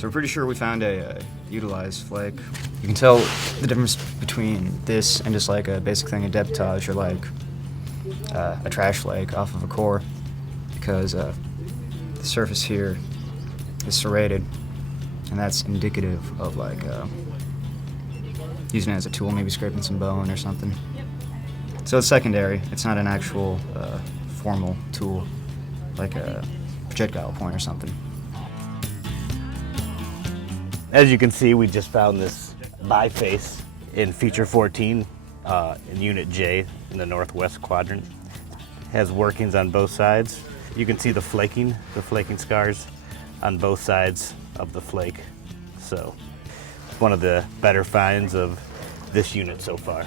So we're pretty sure we found a utilized flake. You can tell the difference between this and just like a basic thing of debitage or like a trash flake off of a core, because the surface here is serrated, and that's indicative of like using it as a tool, maybe scraping some bone or something. So it's secondary. It's not an actual formal tool like a projectile point or something. As you can see, we just found this biface in Feature 14 in Unit J in the northwest quadrant. Has workings on both sides. You can see the flaking scars on both sides of the flake. So, one of the better finds of this unit so far.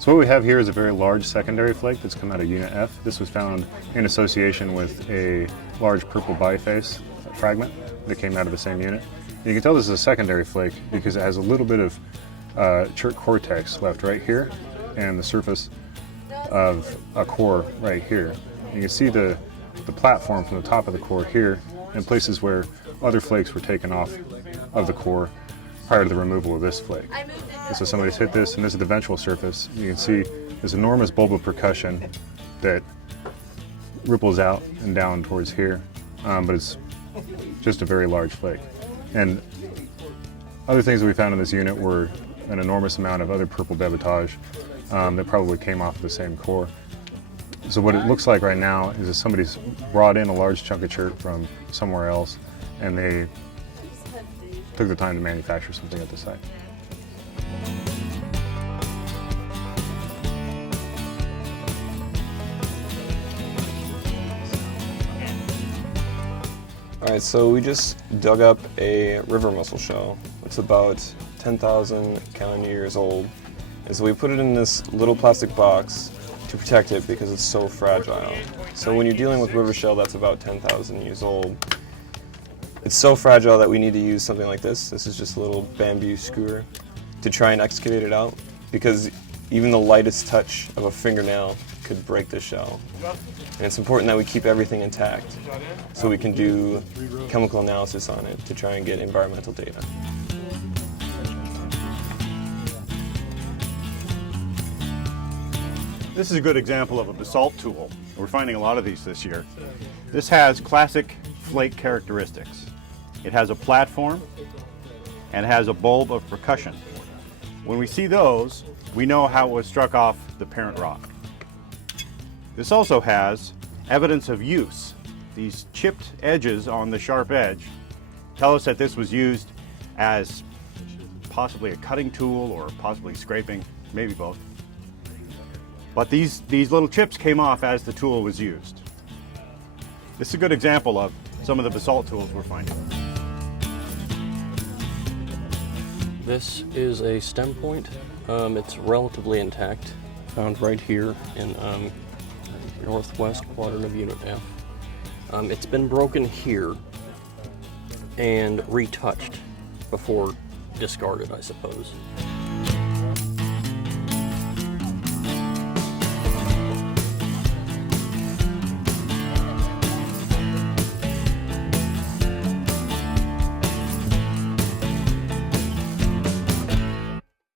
So what we have here is a very large secondary flake that's come out of Unit F. This was found in association with a large purple biface fragment that came out of the same unit. And you can tell this is a secondary flake because it has a little bit of chert cortex left right here and the surface of a core right here. You can see the platform from the top of the core here in places where other flakes were taken off of the core prior to the removal of this flake. And so somebody's hit this, and this is the ventral surface. You can see this enormous bulb of percussion that ripples out and down towards here, but it's just a very large flake. And other things that we found in this unit were an enormous amount of other purple debitage that probably came off the same core. So what it looks like right now is that somebody's brought in a large chunk of chert from somewhere else, and they took the time to manufacture something at the site. Alright, so we just dug up a river mussel shell. It's about 10,000 calendar years old. And so we put it in this little plastic box to protect it because it's so fragile. So when you're dealing with river shell that's about 10,000 years old, it's so fragile that we need to use something like this. This is just a little bamboo skewer to try and excavate it out, because even the lightest touch of a fingernail could break the shell. And it's important that we keep everything intact so we can do chemical analysis on it to try and get environmental data. This is a good example of a basalt tool. We're finding a lot of these this year. This has classic flake characteristics. It has a platform and has a bulb of percussion. When we see those, we know how it was struck off the parent rock. This also has evidence of use. These chipped edges on the sharp edge tell us that this was used as possibly a cutting tool or possibly scraping, maybe both. But these little chips came off as the tool was used. This is a good example of some of the basalt tools we're finding. This is a stem point. It's relatively intact, found right here in northwest quadrant of Unit F. It's been broken here and retouched before discarded, I suppose.